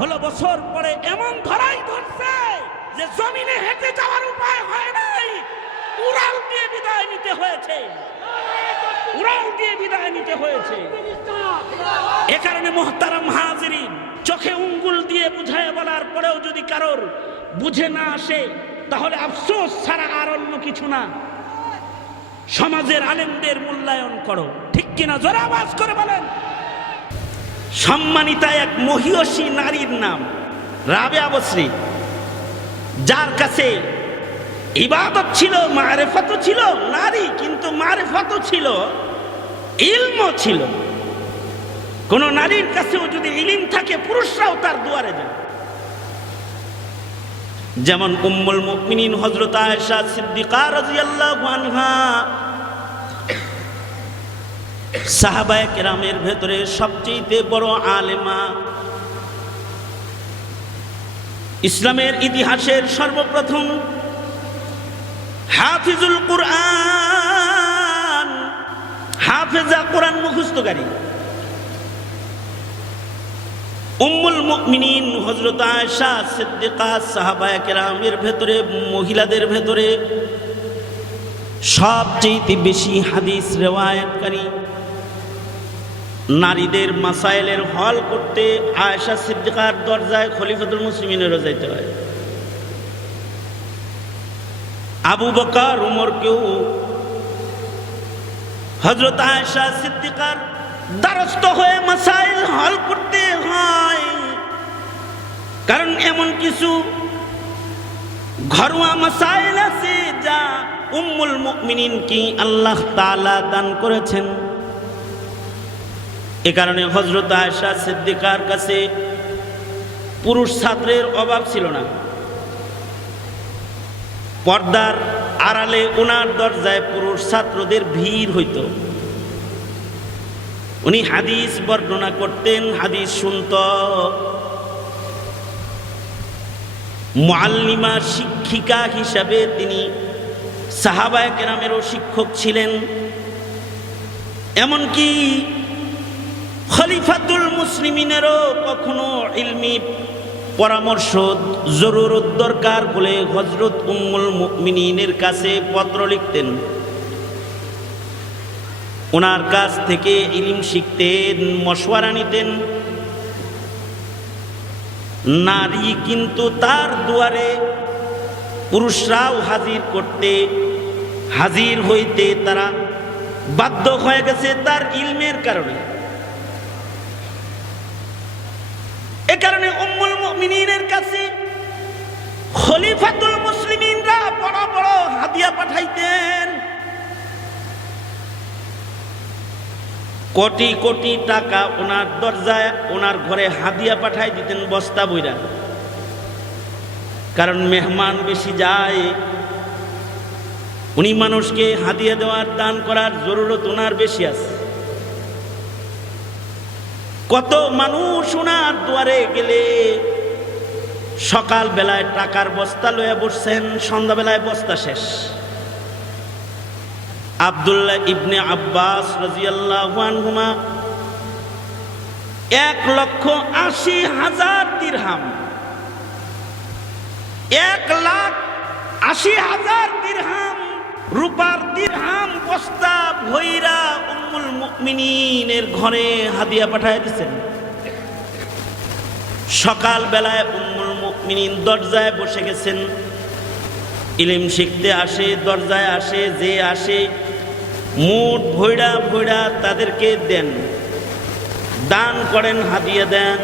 16 বছর পরে এমন ধরাই ধরছে যে জমিনে হেঁটে যাওয়ার উপায় হয় নাই, উড়াল দিয়ে বিদায় নিতে হয়েছে, উড়াল দিয়ে বিদায় নিতে হয়েছে। এ কারণে মুহতারাম হাজিরিন, চোখে উঙ্গুল দিয়ে বুঝায় বলার পরেও যদি কারোর বুঝে না আসে তাহলে আফসোস ছাড়া আর অন্য কিছু না। সমাজের আলেমদের মূল্যায়ন করো, ঠিক কিনা? জোরে আওয়াজ করে বলেন। সম্মানিতা এক মহিয়সী নারীর নাম রাবেয়া বসরি, যার কাছে ইবাদত ছিল, মারিফাতও ছিল, নারী কিন্তু মারিফাতও ছিল, ইলমও ছিল। কোন নারীর কাছেও যদি ইলম থাকে পুরুষরাও তার দুয়ারে যায়। যেমন উম্মুল মুমিনিন হযরত আয়েশা সিদ্দিকা রাদিয়াল্লাহু আনহা সাহাবায়ে কেরামের ভেতরে সবচেয়ে বড় আলেমা, ইসলামের ইতিহাসের সর্বপ্রথম হাফিজুল কুরআন, হাফেজা কোরআন মুখস্থকারী উম্মুল মুমিনিন হযরত আয়েশা সিদ্দিকা সাহাবায়ে কেরামের ভেতরে, মহিলাদের ভেতরে সবচেয়ে বেশি হাদিস রিওয়ায়াতকারী। নারীদের মাসাইলের হল করতে আয়েশা সিদ্দিকার দরজায় খলিফাতুল মুসলিমিনেরও যাইতে হয়। আবু বকর উমরকেও হযরত আয়েশা সিদ্দিকার দ্বারস্থ হয়ে মাসাইল হল করতে হয়। কারণ এমন কিছু ঘরোয়া মাসাইল আছে যা উম্মুল মুমিনিন কি আল্লাহ তাআলা দান করেছেন। এ কারণে হযরত আয়েশা সিদ্দিকার কাছে পুরুষ ছাত্রের অভাব ছিল না। পর্দার আড়ালে ওনার দরজায় পুরুষ ছাত্রদের ভিড় হইত। উনি হাদিস বর্ণনা করতেন, হাদিস শুনত। মুআল্লিমা, শিক্ষিকা হিসাবে তিনি সাহাবায়ে কেরামেরও শিক্ষক ছিলেন। এমনকি খলিফাতুল মুসলিমিনেরও কখনো ইলমি পরামর্শ জরুরত দরকার বলে হযরত উম্মুল মুমিনিনের কাছে পত্র লিখতেন। ওনার কাছ থেকে ইলম শিখতেন, মশওয়ারা নিতেন। নারী কিন্তু তার দুয়ারে পুরুষরাও হাজির হইতে তারা বাধ্য হয়ে গেছে তার ইলমের কারণে। এ কারণে উম্মুল মুমিনিনের কাছে খলিফাতুল মুসলিমিনরা বড় বড় হাদিয়া পাঠাইতেন। কোটি কোটি টাকা ওনার দরজায়, ওনার ঘরে হাদিয়া পাঠাই দিতেন বস্তা বইরা। কারণ মেহমান বেশি যায়, উনি মানুষকে হাদিয়া দেওয়ার, দান করার জরুরত ওনার বেশি আছে। কত মানুষ ওনার দুয়ারে গেলে সকাল বেলায় টাকার বস্তা লয়ে বসছেন, সন্ধ্যাবেলায় বস্তা শেষ। আব্দুল্লাহ ইবনে আব্বাস রাদিয়াল্লাহু আনহুমা 1,80,000 দিরহাম, 1,80,000 দিরহাম, রূপার দিরহাম বস্তা ভইরা উম্মুল মুমিনিনের ঘরে হাদিয়া পাঠায় দিয়েছেন। সকাল বেলায় উম্মুল মুমিনিন দরজায় বসে গেছেন, ইলম শিখতে আসে, দরজায় আসে, যে আসে মুঠ ভইরা ভইরা তাদেরকে দেন, দান করেন, হাদিয়া দেন।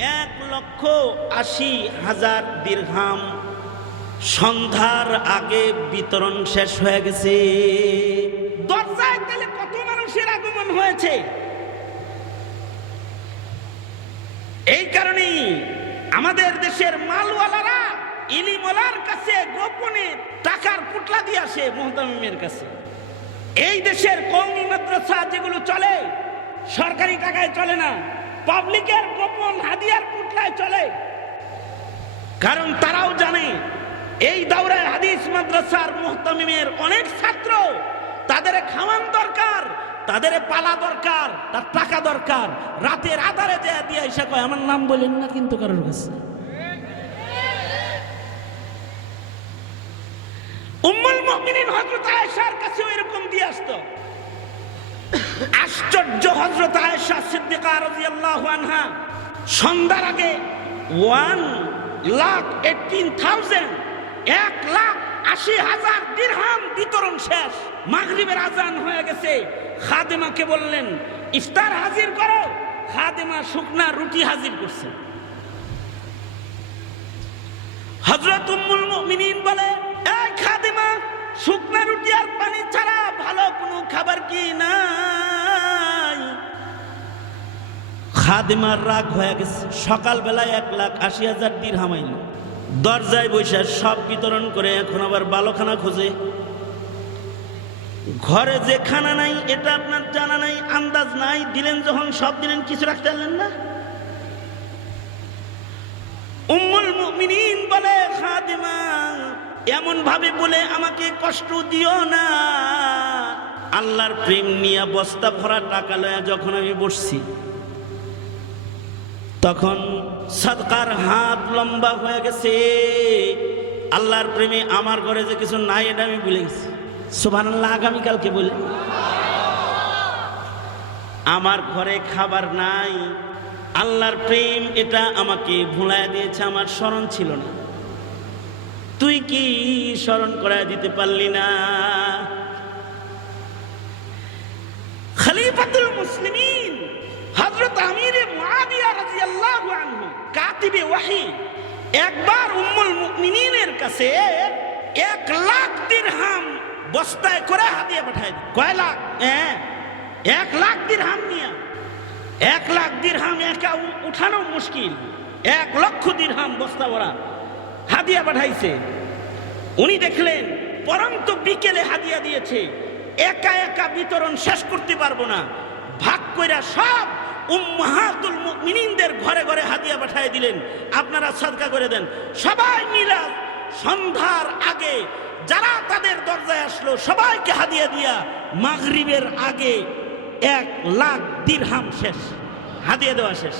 1,80,000 দিরহাম সন্ধ্যার আগে বিতরণ শেষ হয়ে গেছে। দরজায় তাহলে কত মানুষের আগমন হয়েছে। এই কারণেই আমাদের দেশের মালওয়ালারা ইলিমওয়ালার কাছে গোপনে টাকার পুটলা দিয়ে আসে মুহতামিমের কাছে। এই দেশের কওমি মাদ্রাসা যেগুলো চলে সরকারি টাকায় চলে না, পাবলিকের গোপন হাদিয়ার পুটলায় চলে। কারণ তারাও জানে এই দাওরায়ে হাদিস মাদ্রাসার মুহতামিমের অনেক ছাত্র, তাদের খাওয়ান দরকার, তাদের পালা দরকার, তার টাকা দরকার, রাতের আধারে দিয়ে এসে কয় আমার নাম বলেন না কিন্তু কারোর কাছে। উম্মুল মুমিনিন হযরত আয়েশার কাছে এরকম দিয়ে আসতো। আশ্চর্য, হযরত আয়েশা সিদ্দিকা রাদিয়াল্লাহু আনহা সন্ধ্যার আগে 1,18,000 1,80,000 দিরহাম বিতরণ শেষ। মাগরিবের আজান হয়ে গেছে। খাদেমাকে বললেন ইফতার হাজির করো। খাদেমা শুকনা রুটি হাজির করছে। হযরত উম্মুল মুমিনিন বলে, এই খাদেমা, শুকনা রুটি আর পানি ছাড়া ভালো কোনো খাবার কি নাই? খাদেমার রাগ হয়ে গেছে। সকালবেলায় 1,80,000 দিরহাম আইল। দরজায় বসে সব বিতরণ করে এখন আবার ভালো খানা খোঁজে। ঘরে যে খানা নাই এটা আপনার জানা নাই, আন্দাজ নাই। দিলেন যখন সব দিলেন, কিছু রাখতে পারলেন না। উম্মুল মুমিনিন বলে, খাদেমা এমন ভাবে বলে আমাকে কষ্ট দিও না। আল্লাহর প্রেম নিয়ে বস্তা ভরা টাকা লয়া যখন আমি বসছি, তখন সাদকার হাত লম্বা হয়ে গেছে। আল্লাহর প্রেমে আমার ঘরে যে কিছু নাই এটা আমি ভুলে গেছি। সুবহানাল্লাহ। আগামীকালকে বলে আমার ঘরে খাবার নাই, আল্লাহর প্রেম এটা আমাকে ভুলাইয়া দিয়েছে, আমার স্মরণ ছিল না। তুই কি স্মরণ করায় দিতে পারলি না? খলিফাতুল মুসলিমিন হযরত আমির মুআবিয়া রাদিয়াল্লাহু আনহু কাতিবে ওয়াহি একবার উম্মুল মুমিনিনের কাছে 1,00,000 দিরহাম বস্তায় করে হাদিয়া পাঠায়। কয় লাখ? 1,00,000 দিরহাম নিয়ে। 1,00,000 দিরহাম একা উঠানো মুশকিল। 1,00,000 দিরহাম বস্তা ভরা হাদিয়া পাঠাইছে। উনি দেখলেন পরন্ত বিকেলে হাদিয়া দিয়েছে, একা একা বিতরণ শেষ করতে পারবো না। ভাগ কইরা সব উম্মাহাতুল মুমিনিনদের ঘরে ঘরে হাদিয়া পাঠিয়ে দিলেন, আপনারা সাদকা করে দেন। সবাই মিলে সন্ধ্যার আগে যারা তাদের দরজায় আসলো সবাইকে হাদিয়া দিয়া মাগরিবের আগে 1,00,000 দিরহাম শেষ, হাদিয়া দেওয়া শেষ।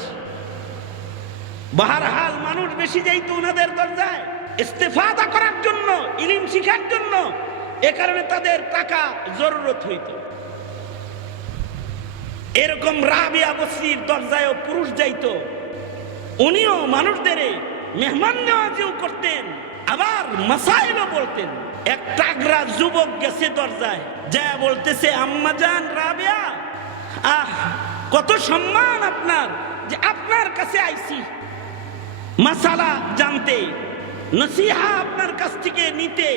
বাহারহাল মানুষ বেশি যাইতো ওনাদের দরজায় ইস্তেফাদা করার জন্য, ইলম শিখার জন্য। এ কারণে তাদের টাকা জরুরত হইত। এরকম রাবিয়া বসরির দরজায়ও পুরুষ যাইত। উনিও মানুষদের মেহমান নেওয়াজিও করতেন, আবার মাসাইলও বলতেন। এক তাগড়া যুবক গেছে দরজায়, যা বলতেছে, আম্মা জান রাবিয়া, কত সম্মান আপনার যে আপনার কাছে আইছি মাসালা জানতে, নসিহা আপনার কাছ থেকে নিতে,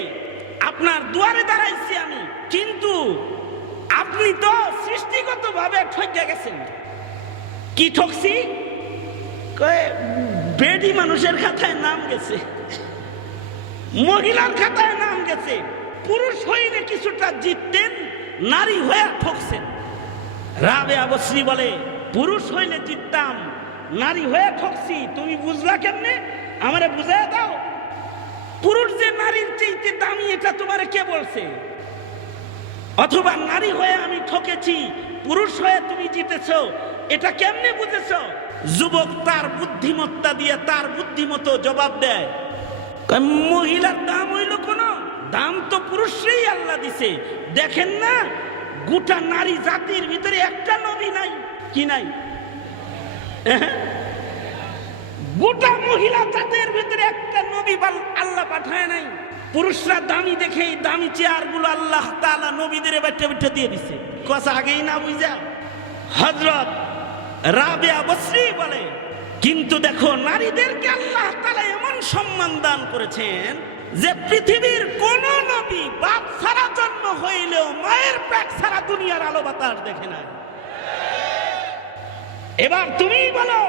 আপনার দুয়ারে দাঁড়াইছি আমি। কিন্তু আপনি তো সৃষ্টিগত ভাবে ঠকে গেছেন। কি ঠকছি? বেডি মানুষের খাতায় নাম গেছে, মহিলার খাতায় নাম গেছে। পুরুষ হইলে কিছুটা জিততেন, নারী হয়ে ঠকছেন। রাবেয়া বসরি বলে, পুরুষ হইলে জিততাম, নারী হয়ে ঠকছি। তুমি বুঝলা কেমনে? আমারে বুঝায় দাও। পুরুষ যে নারীর চাইতে দামি এটা তোমারে কে বলছে? অথবা নারী হয়ে আমি ঠকেছি, পুরুষ হয়ে তুমি জিতেছো, এটা কেমনে বুঝেছো? যুবক তার বুদ্ধিমত্তা দিয়ে তার বুদ্ধিমতো জবাব দেয়, মহিলার দাম হইল কোন দাম? তো পুরুষই আল্লাহ দিছে। দেখেন না, গোটা নারী জাতির ভিতরে একটা নবী নাই। কি নাই? গোটা মহিলা জাতির ভিতরে একটা নবী আল্লাহ পাঠায় নাই। পুরুষরা দামি দেখেই দামি চেয়ার গুলো আল্লাহ তাআলা নবীদের বেটে বেটে দিয়ে দিছে। কথা আগেই না বুঝা হযরত রাবিয়া বসরি বলে, কিন্তু দেখো নারীদেরকে আল্লাহ তাআলা এমন সম্মান দান করেছেন যে পৃথিবীর কোন নবী বাপ ছাড়া জন্ম হইলেও মায়ের পেট ছাড়া দুনিয়ার আলো বাতাস দেখে না। এবার তুমি বলো,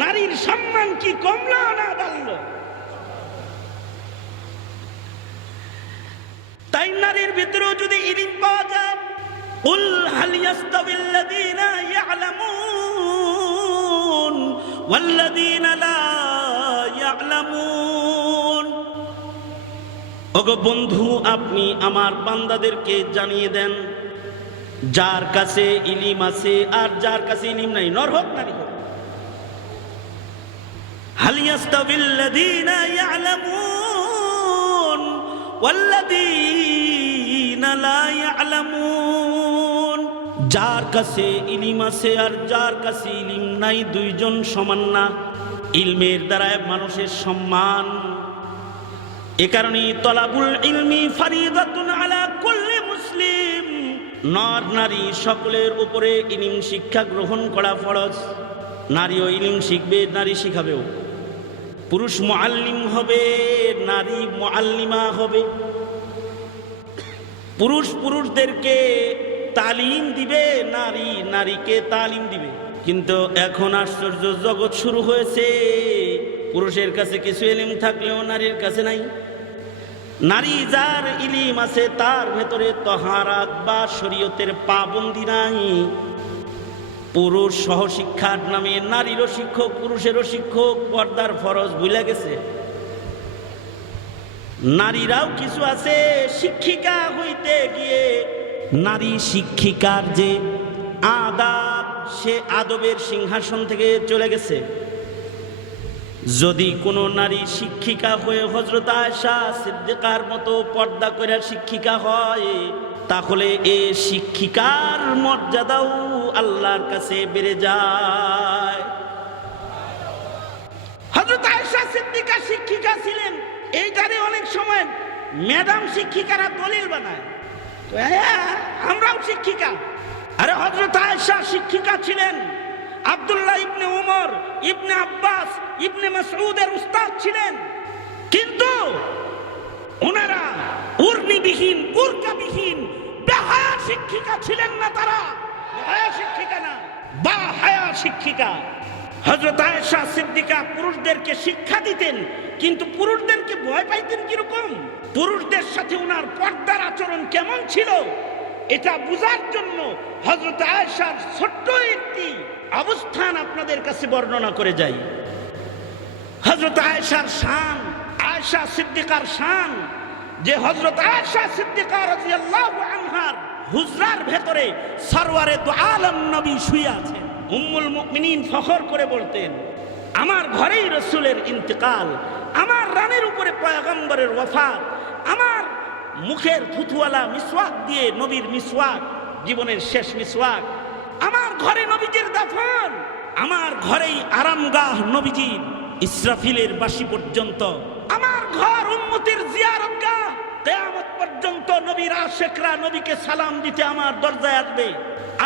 নারীর সম্মান কি কমলো না বাড়লো? তাই নারীর ভিতরেও যদি ইলম পাওয়া যায়, কুল হাল ইয়াস্তাবিল্লাযীনা ইয়া'লামুন ওয়াল্লাযীনা লা ইয়া'লামুন। ওগো বন্ধু, আপনি আমার বান্দাদেরকে জানিয়ে দেন, যার কাছে ইলিম আছে আর যার কাছে ইলিম নাই, নর হোক নারী হোক। হাল ইয়াস্তাবিল্লাযীনা ইয়া'লামুন ওয়াল্লাযীনা লা ইয়া'লামুন, যার কাছে ইলিম আছে আর যার কাছে ইলিম নাই দুইজন সমান না। ইলমের দ্বারা মানুষের সম্মান। এ কারণে তলাবুল ইলমি ফারিদাতুন আলা কুল্লি মুসলিম, নর নারী সকলের উপরে ইলম শিক্ষা গ্রহণ করা ফরজ। নারীও ইলম শিখবে, নারী শিখাবেও। পুরুষ মুআল্লিম হবে, নারী মুআল্লিমা হবে। পুরুষ পুরুষদেরকে তালিম দিবে, নারী নারীকে তালিম দিবে। কিন্তু এখন আশ্চর্য জগৎ শুরু হয়েছে, পুরুষের কাছে কিছু ইলম থাকলেও নারীর কাছে নাই। নারী যার ইলিম আছে তার ভেতরে তহারাত বা শরীয়তের পাবন্দি নাই। পুরুষ সহশিক্ষার নামে নারীরও শিক্ষক পুরুষেরও শিক্ষক, পর্দার ফরজ ভুলে গেছে। নারীরাও কিছু আছে, শিক্ষিকা হইতে গিয়ে নারী শিক্ষিকার যে আদাব, সে আদবের সিংহাসন থেকে চলে গেছে। যদি কোনো নারী শিক্ষিকা হয়ে হযরত আয়েশা সিদ্দিকার মতো পর্দা করে শিক্ষিকা হয়, তাহলে এ শিক্ষিকার মর্যাদাও আল্লাহর কাছে বেড়ে যায়। হযরত আয়েশা সিদ্দিকা শিক্ষিকা ছিলেন, এইটারে অনেক সময় ম্যাডাম শিক্ষিকারা দলিল বানায়, তো আমরাও শিক্ষিকা। আরে হযরত আয়েশা শিক্ষিকা ছিলেন, আব্দুল্লাহ ইবনে উমর, ইবনে আব্বাস, ইবনে মাসউদের উস্তাদ ছিলেন, কিন্তু ওনারা উর্নিবিহীন বুরকাবিহীন বেহায়া শিক্ষিকা ছিলেন না। তারা বেহায়া শিক্ষিকা না, বা হায়া শিক্ষিকা। হযরত আয়েশা সিদ্দিকা পুরুষদেরকে শিক্ষা দিতেন, কিন্তু পুরুষদেরকে ভয় পাইতেন কিরকম, পুরুষদের সাথে ওনার পর্দার আচরণ কেমন ছিল, এটা বুঝার জন্য হযরত আয়েশার ছোট্ট একটি অবস্থান আপনাদের কাছে বর্ণনা করে যাই। হযরত আয়েশার শান, আয়েশা সিদ্দিকার শান, যে হযরত আয়েশা সিদ্দিকা রাদিয়াল্লাহু আনহার হুজরার ভেতরে সরওয়ারে দু আলম নবী শুয়ে আছেন। উম্মুল মুমিনিন ফখর করে বলতেন, আমার ঘরেই রাসূলের ইন্তেকাল, আমার রানের উপরে পয়গম্বরের ওয়াফাত, আমার মুখের থুথুওয়ালা মিসওয়াক দিয়ে নবীর মিসওয়াক, জীবনের শেষ মিসওয়াক, আমার ঘরে নবীজির দাফন, আমার ঘরেই আরামগাহ নবীজির, ইসরাফিলের বাঁশি পর্যন্ত আমার ঘর উম্মতের জিয়ারতগাহ, কিয়ামত পর্যন্ত নবীর আশিকরা নবীকে সালাম দিতে আমার দরজায় আসবে।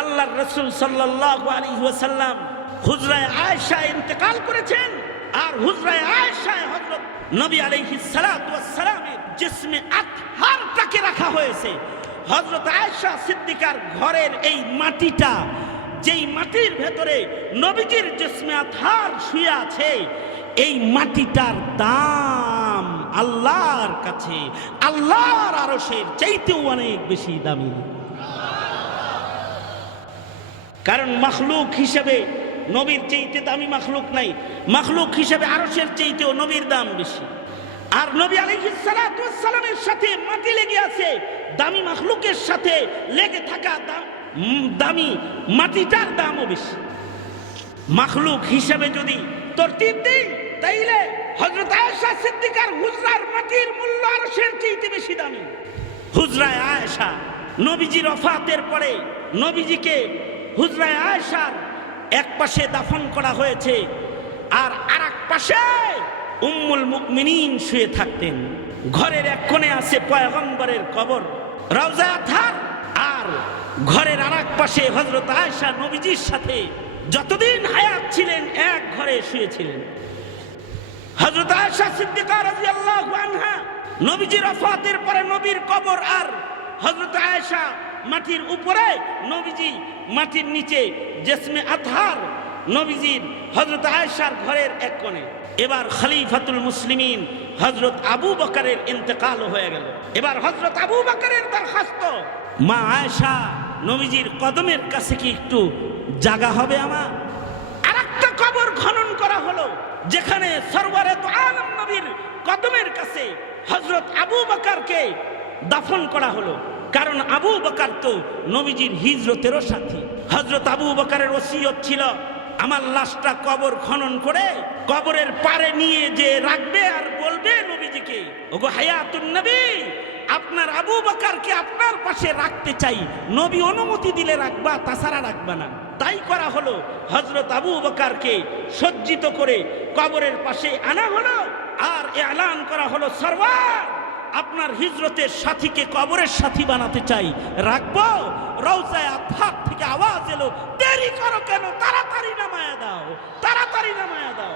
আল্লাহর রাসূল সাল্লাল্লাহু আলাইহি ওয়াসাল্লাম হুজরায়ে আয়েশা ইন্তেকাল করেছেন, আর হুজরায়ে আয়েশায় হযরত নবী আলাইহিস সালাতু ওয়াস সালামের জিসমে আতহারটাকে রাখা হয়েছে। হযরত আয়েশা সিদ্দিকার ঘরের এই মাটিটা, যেই মাটির ভেতরে নবীজির জিসমে আতহার শুয়ে আছে, এই মাটিটার দাম আল্লাহর কাছে আল্লাহর আরশের চাইতেও অনেক বেশি দামি। কারণ মাখলুক হিসেবে নবীর চাইতে দামি মাখলুক নাই, মাখলুক হিসেবে আরশের চাইতেও নবীর দাম বেশি। আর নবী আলাইহিস সালাতু ওয়াস সালামের সাথে মাটি লেগে আছে, দামি মাখলুকের সাথে লেগে থাকা দামি মাটিটার দামও বেশি। মাখলুক হিসেবে যদি তরতিব দেই, তাইলে হযরত আয়েশা সিদ্দিকার হুজরার মাটির মূল্য আরশের চাইতে বেশি দামি। হুজরায়ে আয়েশা, নবীজির ওফাতের পরে নবীজিকে হুজরায়ে আয়েশার এক পাশে দাফন করা হয়েছে, আর আরেক পাশে উম্মুল মুমিনিন শুয়ে থাকতেন। ঘরের এক কোণে আছে পয়গম্বরের কবর, রওজা আতহার, আর ঘরের আরেক পাশে হযরত আয়েশা নবীজির সাথে যতদিন হায়াত ছিলেন এক ঘরে শুয়েছিলেন। হযরত আয়েশা সিদ্দিকা রাদিয়াল্লাহু আনহা নবীজির ওফাতের পরে নবীর কবর, আর হযরত আয়েশা মাটির উপরে, নবীজি মাটির নিচে জিসমে আতহার নবীজির হযরত আয়েশার ঘরের এক কোণে। এবার খলিফাতুল মুসলিমিন হযরত আবু বকরের ইন্তেকাল হয়ে গেল। এবার হযরত আবু বকরের দরখাস্ত, মা আয়েশা, নবীজির কদমের কাছে কি একটু জায়গা হবে আমার? আরেকটা কবর খনন করা হলো, যেখানে সরওয়ারে দু আলম নবীর কদমের কাছে হযরত আবু বকরকে দাফন করা হলো। কারণ আবু বকর তো নবীজির হিজরতেরও সাথী। হযরত আবু বকরের ওসিয়ত ছিল আমার লাশটা কবর খনন করে কবরের পারে নিয়ে যে রাখবে আর বলবে নবীজিকে, ওগো হায়াতুন নবী, আপনার আবু বকরকে আপনার পাশে রাখতে চাই, নবী অনুমতি দিলে রাখবা, তাছাড়া রাখবা না। তাই করা হলো, হযরত আবু বকরকে সজ্জিত করে কবরের পাশে আনা হলো আর এলান করা হলো, সরওয়ার আপনার হিজরতের সাথীকে কবরের সাথী বানাতে চাই, রাখবো? রওজায়ে আতহার থেকে আওয়াজ এলো, দেরি করো কেন, তাড়াতাড়ি নামায়া দাও, তাড়াতাড়ি নামায়া দাও।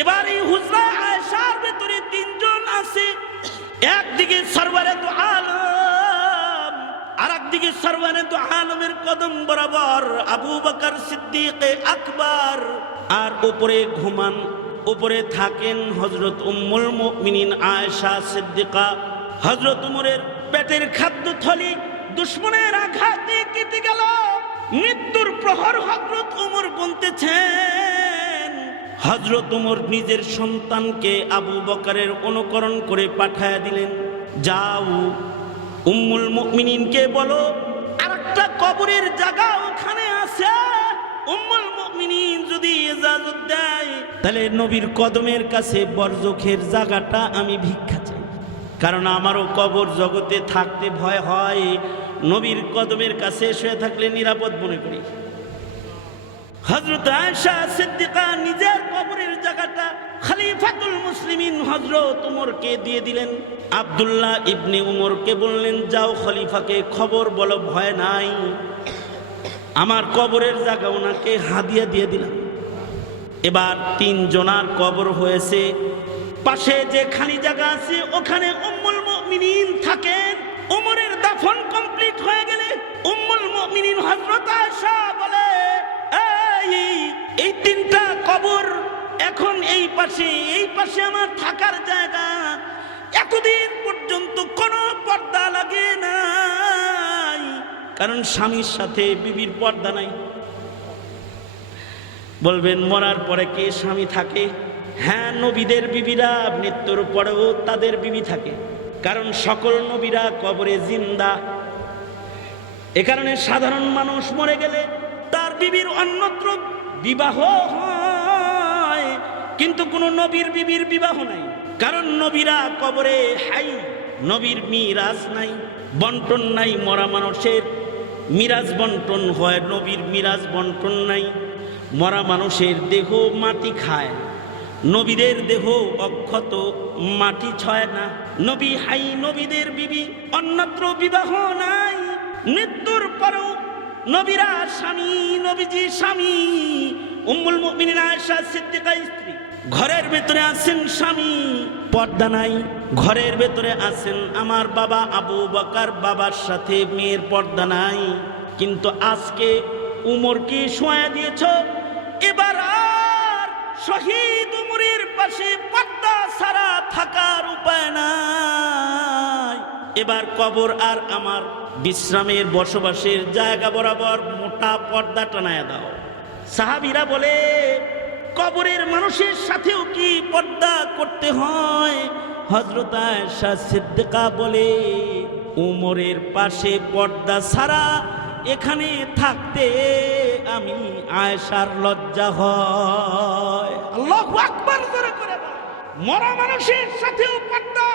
এবার এই হুজরা আয়েশার ভেতরে তিনজন আছে, একদিকে সরওয়ারে দু আলম, আর একদিকে সরওয়ারে দু আলমের কদম বরাবর আবু বকর সিদ্দিক আকবর, আর উপরে ঘুমান, উপরে থাকেন হযরত উম্মুল মুমিনিন আয়েশা সিদ্দিকা। হযরত উমরের পেটের খাদ্য থলি দুশমনের আঘাতে কেটে গেল, মৃত্যুর প্রহর হযরত উমর গুনতেছেন। হযরত উমর নিজের সন্তানকে আবু বকরের অনুকরণ করে পাঠায়া দিলেন, যাও উম্মুল মুমিনিনকে বলো আরেকটা কবরের জায়গা ওখানে আছে, উম্মুল মুমিনিন যদি ইজাজত দেয় তাহলে নবীর কদমের কাছে বরজখের জায়গাটা আমি ভিক্ষা চাই, কারণ আমারও কবর জগতে থাকতে ভয় হয়, নবীর কদমের কাছে শুয়ে থাকলে নিরাপদ মনে করি। হযরত আয়েশা সিদ্দিকা নিজের কবরের জায়গাটা খলিফাতুল মুসলিমিন হযরত উমরকে দিয়ে দিলেন। আব্দুল্লাহ ইবনে উমরকে বললেন, যাও খলিফাকে খবর বলো, ভয় নাই, আমার কবরের জায়গা ওনাকে হাদিয়া দিয়ে দিলাম। এবার তিনজনার কবর হয়েছে, পাশে যে খালি জায়গা আছে ওখানে উম্মুল মুমিনিন থাকেন। উমরের দাফন কমপ্লিট হয়ে গেলে উম্মুল মুমিনিন হযরত আয়েশা বলে, এই তিনটা কবর এখন এই পাশে আমার থাকার জায়গা, এতদিন পর্যন্ত কোনো পর্দা লাগে নাই, কারণ স্বামীর সাথে বিবির পর্দা নাই। বলবেন মরার পরে কে স্বামী থাকে? হ্যাঁ, নবীদের বিবিরা মৃত্যুর পরেও তাদের বিবি থাকে, কারণ সকল নবীরা কবরে জিন্দা। এ কারণে সাধারণ মানুষ মরে গেলে তার বিবির অন্যত্র বিবাহ হয়, কিন্তু কোন নবীর বিবির বিবাহ নাই, কারণ নবীরা কবরে হাই, নবীর মিরাজ নাই, বন্টন নাই। মরা মানুষের মিরাজ বন্টন হয়, নবীর মিরাজ বন্টন নাই। মরা মানুষের দেহ মাটি খায়, নবীদের দেহ অক্ষত, মাটি ছয় না। নবী হাই, নবীদের বিবি, অন্যত্র বিবাহ নাই। মৃত্যুর পরেও নবীরা স্বামী, নবীজি স্বামী। উম্মুল মুমিনিন আয়েশা সিদ্দিকা স্ত্রী, ঘরের ভেতরে আছেন স্বামী, পর্দা নাই। ঘরের ভেতরে আছেন আমার বাবা আবু বকর, বাবার সাথে মেয়ের পর্দা নাই। কিন্তু আজকে উমরকে শোয়া দিয়েছ, এবার আর শহীদ উমরের পাশে পর্দা ছাড়া থাকার উপায় নাই। এবার কবর আর আমার বিশ্রামের বসবাসের জায়গা বরাবর মোটা পর্দা টানায় দাও। সাহাবীরা বলে, কবরের মানুষের সাথেও কি পর্দা করতে হয়? হযরত আয়েশা সিদ্দিকা বলে, উমরের পাশে পর্দা ছাড়া এখানে থাকতে আমি আয়েশার লজ্জা হয়। আল্লাহু আকবার জোরে করে বলেন। মরা মানুষের সাথেও পর্দা,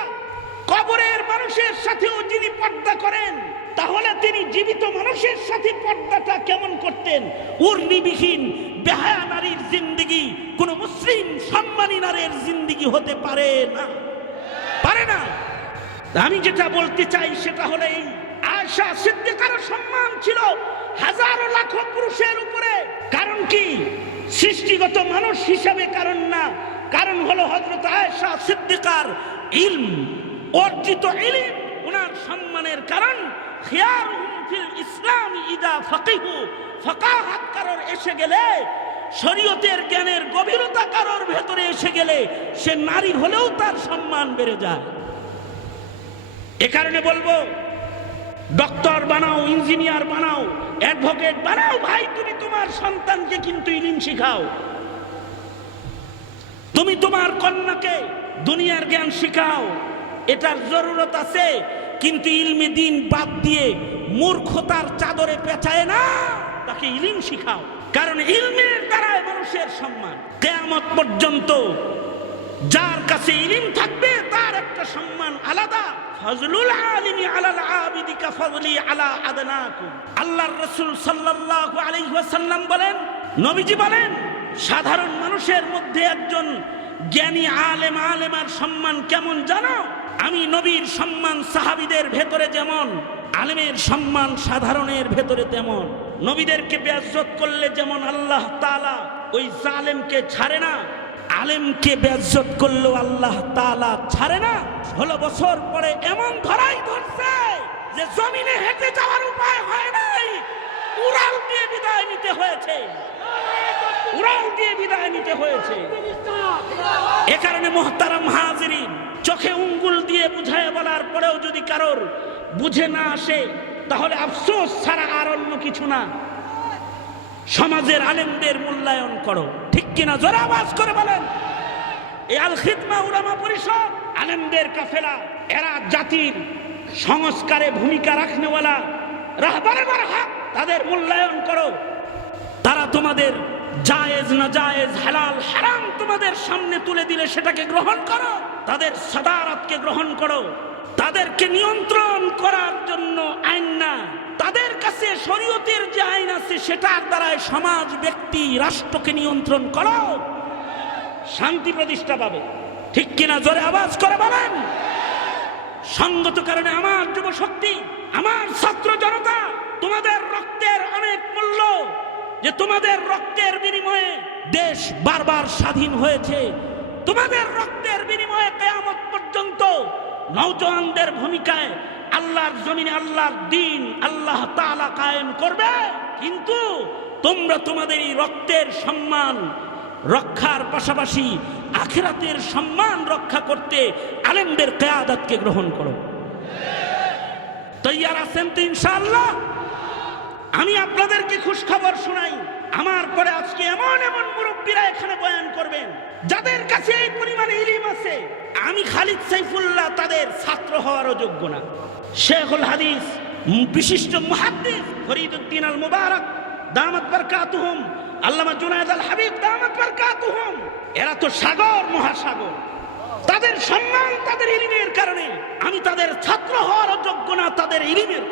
কবরের মানুষের সাথেও যিনি পর্দা করেন, তাহলে তিনি জীবিত মানুষের সাথে পর্দাটা কেমন করতেন? উর্নিবিহীন বেহায়া নারীর জিন্দেগি কোন মুসলিম সম্মানী নারীর জিন্দেগি হতে পারে না, পারে না। আমি যেটা বলতে চাই সেটা হলো, এই আয়েশা সিদ্দিকার সম্মান ছিল হাজারো লাখো পুরুষের উপরে। কারণ কি? সৃষ্টিগত মানুষ হিসাবে কারণ না, কারণ হলো হযরত আয়েশা সিদ্দিকার ইলম, অর্জিত ইলম ওনার সম্মানের কারণ। খিয়ারুহুম ফিল ইসলাম ইদা ফাকিহু, ফাকাহাত কারোর এসে গেলে, শরীয়তের জ্ঞানের গভীরতা কারোর ভেতরে এসে গেলে, সে নারী হলেও তার সম্মান বেড়ে যায়। এ কারণে বলবো, ডক্টর বানাও, ইঞ্জিনিয়ার বানাও, অ্যাডভোকেট বানাও, ভাই তুমি তোমার সন্তানকে কিন্তু ইলম শিখাও। তুমি তোমার কন্যাকে দুনিয়ার জ্ঞান শিখাও, এটার জরুরত আছে। কিন্তু ইলমে দিন বাদ দিয়ে মূর্খতার চাদরে পেঁচায় না, তাকে ইলম শিখাও। কারণ ইলমের দ্বারাই মানুষের সম্মান। কিয়ামত পর্যন্ত যার কাছে ইলম থাকবে তার একটা সম্মান আলাদা। ফজলুল আলিমি আলাল আবিদি কা ফজলি আলা আদনাকুম। আল্লাহর রাসূল সাল্লাল্লাহু আলাইহি ওয়াসাল্লাম বলেন, নবীজি বলেন, সাধারণ মানুষের মধ্যে একজন জ্ঞানী আলেম আলেমার সম্মান কেমন জানো? আমি নবীর সম্মান সাহাবীদের ভেতরে যেমন, আলেমের সম্মান সাধারণের ভেতরে তেমন। নবীদেরকে বেইজ্জত করলে যেমন আল্লাহ তাআলা ওই জালেমকে ছাড়ে না, আলেমকে বেইজ্জত করলেও আল্লাহ তাআলা ছাড়ে না। 16 বছর পরে এমন ধরাই ধরছে যে জমিনে হেঁটে যাওয়ার উপায় হয় নাই, উড়াল দিয়ে বিদায় নিতে হয়েছে, উড়াল দিয়ে বিদায় নিতে হয়েছে। এ কারণে মুহতারাম হাজিরিন, চোখে উঙ্গুল দিয়ে বুঝায় বলার পরেও যদি কারোর বুঝে না আসে, তাহলে আফসোস ছাড়া আর অন্য কিছু না। সমাজের আলেমদের মূল্যায়ন করো, ঠিক কিনা? জোরে আওয়াজ করে বলেন। এই আল খিদমা উলামা পরিষদ, আলেমদের কাফেলা, এরা জাতির সংস্কারে ভূমিকা রাখনেওয়ালা রাহবারে বারহাক, তাদের মূল্যায়ন করো। তারা তোমাদের জায়েজ না জায়েজ, হালাল হারাম তোমাদের সামনে তুলে দিলে সেটাকে গ্রহণ করো, তাদের সাদারাতকে গ্রহণ করো। তাদেরকে নিয়ন্ত্রণ করার জন্য আইন না, তাদের কাছে শরীয়তের যে আইন আছে সেটার দ্বারাই সমাজ, ব্যক্তি, রাষ্ট্রকে নিয়ন্ত্রণ করো, শান্তি প্রতিষ্ঠা পাবে, ঠিক কিনা? জোরে আওয়াজ করে বলেন। সঙ্গত কারণে আমার যুব শক্তি, আমার ছাত্র জনতা, তোমাদের রক্তের অনেক মূল্য, যে তোমাদের রক্তের বিনিময়ে দেশ বারবার স্বাধীন হয়েছে, তোমাদের রক্তের বিনিময়ে কিয়ামত পর্যন্ত নওজওয়ানদের ভূমিকায় আল্লাহর জমিনে আল্লাহর দ্বীন আল্লাহ তাআলা কায়েম করবে। কিন্তু তোমরা তোমাদের এই রক্তের সম্মান রক্ষার পাশাপাশি আখিরাতের সম্মান রক্ষা করতে আলেমদের কিয়াদতকে গ্রহণ করো। তৈয়ার আছেন তো ইনশাআল্লাহ? আমি আপনাদেরকে খুশখবর শোনাই, আমার পরে আজকে এমন এমন মুরব্বীরা এখানে বয়ান করবেন যাদের কাছে এই পরিমাণে ইলম আছে, আমি খালিদ সাইফুল্লাহ তাদের ছাত্র হওয়ারও যোগ্য না। শেখুল হাদিস বিশিষ্ট মুহাদ্দিস ফরিদউদ্দিন আল মুবারক দামাত বারকাতুহুম, আল্লামা জুনায়েদ আল হাবিব দামাত বারকাতুহুম, এরা তো সাগর মহাসাগর। তাদের সম্মান তাদের ইলমের কারণে, আমি তাদের ছাত্র হওয়ারও যোগ্য না তাদের ইলমের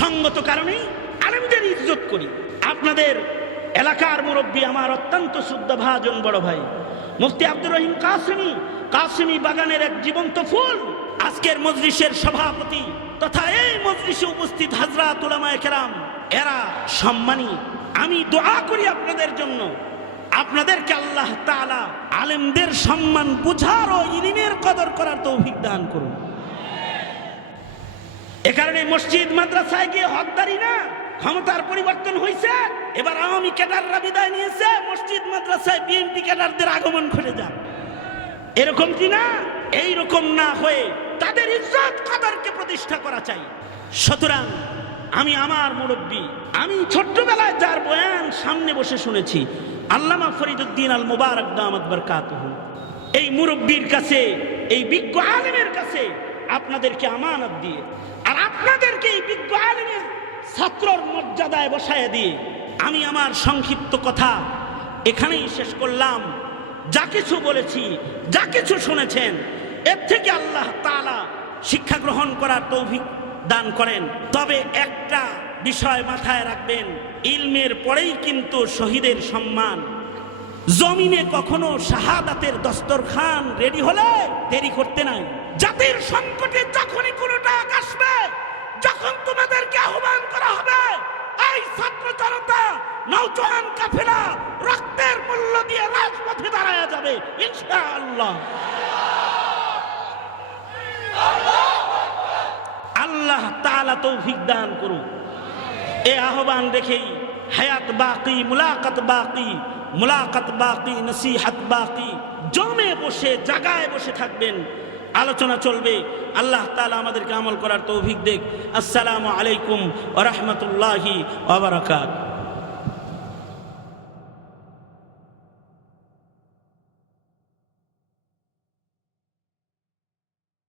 সঙ্গত কারণেই আলেমদের ইজ্জত করি। আপনাদের এলাকার মুরব্বী, আমার অত্যন্ত শ্রদ্ধাভাজন বড় ভাই মুফতি আব্দুর রহিম কাসেমি বাগানের এক জীবন্ত ফুল, আজকের মজলিসের সভাপতি তথা এই মজলিসে উপস্থিত হযরত উলামায়ে কেরাম, এরা সম্মানী। আমি দোয়া করি আপনাদের জন্য, আপনাদেরকে আল্লাহ তাআলা আলেমদের সম্মান বুঝার ও ইলমের কদর করার তৌফিক দান করুন। এ কারণে মসজিদ মাদ্রাসায় গিয়ে হকদারি না, ক্ষমতার পরিবর্তন হয়েছে, এবার আওয়ামী ক্যাডাররা বিদায় নিয়েছে, মসজিদ মাদ্রাসায় বিএনপি ক্যাডারদের আগমন ঘটে যাক, এরকম কি না? এইরকম না হয়ে তাদের ইজ্জত কদরকে প্রতিষ্ঠা করা চাই। সুতরাং আমি আমার মুরব্বী, আমি ছোট্টবেলায় যার বয়ান সামনে বসে শুনেছি, আল্লামা ফরিদউদ্দিন আল মুবারক দামাত বারকাতুহু, এই মুরব্বীর কাছে, এই বিজ্ঞ আলেমের কাছে আপনাদেরকে আমানত দিয়ে, আর আপনাদেরকে এই বিজ্ঞ আলেমের ছাত্রর মর্যাদায় বসায় দিয়ে আমি আমার সংক্ষিপ্ত কথা এখানেই শেষ করলাম। যা কিছু বলেছি, যা কিছু শুনেছেন, এর থেকে আল্লাহ তাআলা শিক্ষা গ্রহণ করার তৌফিক দান করেন। তবে একটা বিষয় মাথায় রাখবেন, ইলমের পরেই কিন্তু শহীদের সম্মান। জমিনে কখনো শাহাদাতের দস্তরখান রেডি হলে দেরি করতে নাই। জাতির সংকটে যখনই কোনো ডাক আসবে, যখন তোমাদেরকে আহ্বান করা হবে, এই ছাত্র জনতা, নওজওয়ান কাফেলা রক্তের মূল্য দিয়ে রাজপথে দাঁড়ায় যাবে ইনশাআল্লাহ। আল্লাহ তাআলা তৌফিক দান করুন। এই আহ্বান রেখেই হায়াত বাকি, মুলাকাত বাকি, মুলাকাত বাকি, নসিহত বাকি। জমে বসে জায়গায় বসে থাকবেন, আলোচনা চলবে। আল্লাহ তাআলা আমাদেরকে আমল করার তৌফিক দেখ। আসসালামু আলাইকুম ওয়া রাহমাতুল্লাহি ওয়া বারাকাতুহু।